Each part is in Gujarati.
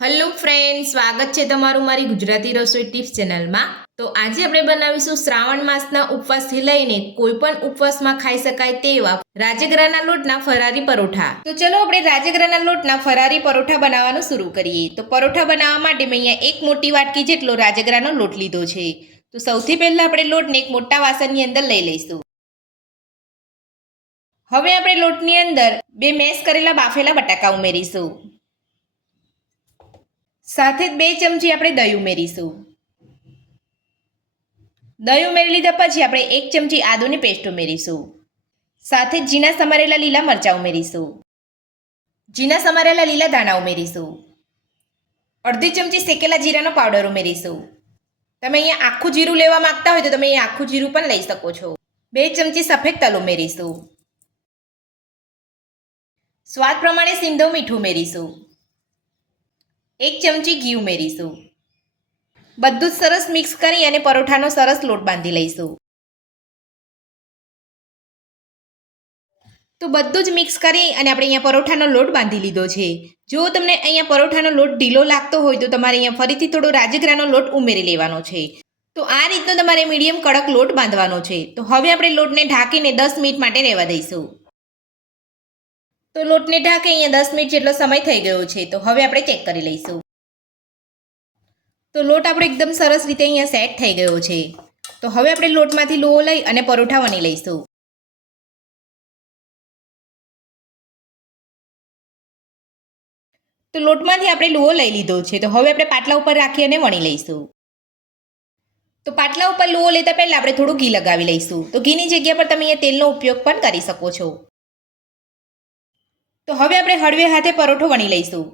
હેલો ફ્રેન્ડ, સ્વાગત છે તમારું મારી ગુજરાતી રસોઈ ટિપ્સ ચેનલમાં। તો આજે આપણે બનાવીશું શ્રાવણ માસના ઉપવાસથી લઈને કોઈ પણ ઉપવાસમાં ખાઈ શકાય તેવા રાજગરાના લોટના ફરારી પરોઠા। તો ચલો આપણે રાજગરાના લોટના ફરારી પરોઠા બનાવવાનું શરૂ કરીએ। તો પરોઠા બનાવવા માટે મેં અહીંયા એક મોટી વાટકી જેટલો રાજગરાનો લોટ લીધો છે। તો સૌથી પહેલા આપણે લોટને એક મોટા વાસણની અંદર લઈ લઈશું। હવે આપણે લોટની અંદર બે મેશ કરેલા બાફેલા બટાકા ઉમેરીશું। સાથે જ 2 ચમચી આપણે દહીં ઉમેરીશું। દહીં ઉમેરી લીધા પછી આપણે 1 ચમચી આદુની પેસ્ટ ઉમેરીશું। સાથે જ ઝીણા સમારેલા લીલા મરચાં ઉમેરીશું। ઝીણા સમારેલા લીલા ધાણા ઉમેરીશું। અડધી ચમચી શેકેલા જીરાનો પાવડર ઉમેરીશું। તમે અહીંયા આખું જીરું લેવા માંગતા હોય તો તમે અહીંયા આખું જીરું પણ લઈ શકો છો। 2 ચમચી સફેદ તલ ઉમેરીશું। સ્વાદ પ્રમાણે સિંધવ મીઠું ઉમેરીશું। 1 ચમચી ઘી ઉમેરીશું। બધું જ સરસ મિક્સ કરી અને પરોઠાનો સરસ લોટ બાંધી લઈશું। તો બધું જ મિક્સ કરી અને આપણે અહીંયા પરોઠાનો લોટ બાંધી લીધો છે। જો તમને અહીંયા પરોઠાનો લોટ ઢીલો લાગતો હોય તો તમારે અહીંયા ફરીથી થોડો રાજગરાનો લોટ ઉમેરી લેવાનો છે। તો આ રીતનો તમારે મીડિયમ કડક લોટ બાંધવાનો છે। તો હવે આપણે લોટને ઢાંકીને 10 મિનિટ માટે રહેવા દઈશું। તો લોટને ઢાંકી અહીંયા 10 મિનિટ જેટલો સમય થઈ ગયો છે। તો હવે આપણે ચેક કરી લઈશું। તો લોટ આપણો એકદમ સરસ રીતે અહીંયા સેટ થઈ ગયો છે। તો હવે આપણે લોટમાંથી લોહો લઈ અને પરોઠા વણી લઈશું। તો લોટમાંથી આપણે લોહો લઈ લીધો છે। તો હવે આપણે પાટલા ઉપર રાખી અને વણી લઈશું। તો પાટલા ઉપર લોહો લેતા પહેલા આપણે થોડું ઘી લગાવી લઈશું। તો ઘીની જગ્યા પર તમે અહીંયા તેલનો ઉપયોગ પણ કરી શકો છો। તો હવે આપણે હળવે હાથે પરોઠો વણી લઈશું।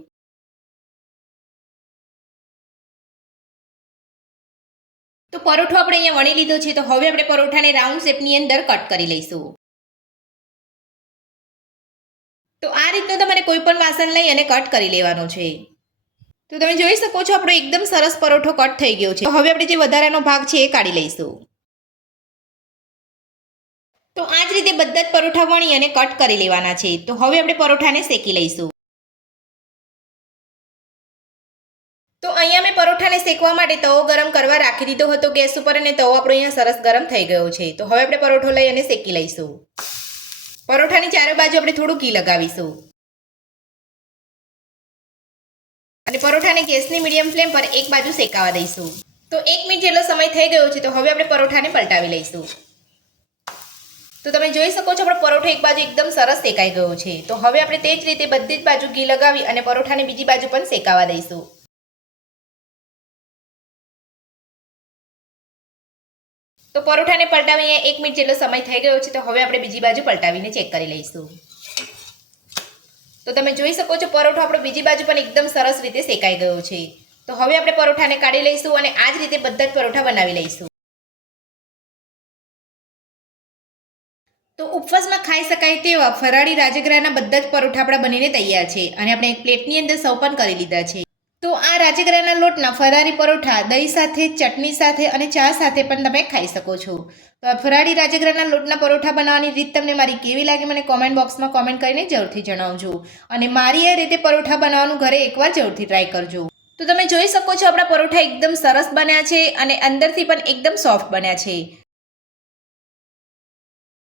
તો પરોઠો આપણે અહીંયા વણી લીધો છે। તો હવે આપણે પરોઠાને રાઉન્ડ શેપની અંદર કટ કરી લઈશું। તો આ રીતનું તમારે કોઈ પણ વાસણ લઈ અને કટ કરી લેવાનો છે। તો તમે જોઈ શકો છો આપણો એકદમ સરસ પરોઠો કટ થઈ ગયો છે। તો હવે આપણે જે વધારાનો ભાગ છે એ કાઢી લઈશું। તો આ જ રીતે બધા જ પરોઠા વણી અને કટ કરી લેવાના છે। તો હવે આપણે પરોઠાને શેકી લઈશું। તો અહીંયા મેં પરોઠાને શેકવા માટે તવો ગરમ કરવા રાખી દીધો હતો ગેસ ઉપર અને તવો આપણો અહીંયા સરસ ગરમ થઈ ગયો છે। તો હવે આપણે પરોઠો લઈ અને શેકી લઈશું। પરોઠાની ચારે બાજુ આપણે થોડું ઘી લગાવીશું અને પરોઠાને ગેસની મીડિયમ ફ્લેમ પર એક બાજુ શેકાવા દઈશું। તો 1 મિનિટ જેટલો સમય થઈ ગયો છે। તો હવે આપણે પરોઠાને પલટાવી લઈશું। તો તમે જોઈ શકો છો આપણો પરોઠો એક બાજુ એકદમ સરસ શેકાઈ ગયો છે। તો હવે આપણે તે જ રીતે બધી જ બાજુ ઘી લગાવી અને પરોઠાને બીજી બાજુ પણ શેકાવા દઈશું। તો પરોઠાને પલટાવી 1 મિનિટ જેટલો સમય થઈ ગયો છે। તો હવે આપણે બીજી બાજુ પલટાવીને ચેક કરી લઈશું। તો તમે જોઈ શકો છો પરોઠો આપણો બીજી બાજુ પણ એકદમ સરસ રીતે શેકાઈ ગયો છે। તો હવે આપણે પરોઠાને કાઢી લઈશું અને આ જ રીતે બધા જ પરોઠા બનાવી લઈશું। તો ઉપવાસમાં ખાઈ શકાય તેવા ફરાળી રાજગરાના બધા જ પરોઠા આપણા બનીને તૈયાર છે અને આપણે એક પ્લેટની અંદર સર્વ પણ કરી લીધા છે। તો આ રાજગરાના લોટના ફરારી પરોઠા દહીં સાથે, ચટણી સાથે અને ચા સાથે પણ તમે ખાઈ શકો છો। તો આ ફરાળી રાજગરાના લોટના પરોઠા બનાવવાની રીત તમને મારી કેવી લાગી મને કોમેન્ટ બોક્સમાં કોમેન્ટ કરીને જરૂરથી જણાવજો અને મારી એ રીતે પરોઠા બનાવવાનું ઘરે એકવાર જરૂરથી ટ્રાય કરજો। તો તમે જોઈ શકો છો આપણા પરોઠા એકદમ સરસ બન્યા છે અને અંદરથી પણ એકદમ સોફ્ટ બન્યા છે।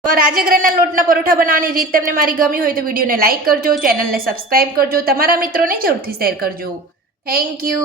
તો રાજગરાના લોટના પરોઠા બનાવવાની રીત તમને મારી ગમી હોય તો વિડીયોને લાઇક કરજો, ચેનલને સબસ્ક્રાઇબ કરજો, તમારા મિત્રોને જરૂરથી શેર કરજો। Thank you.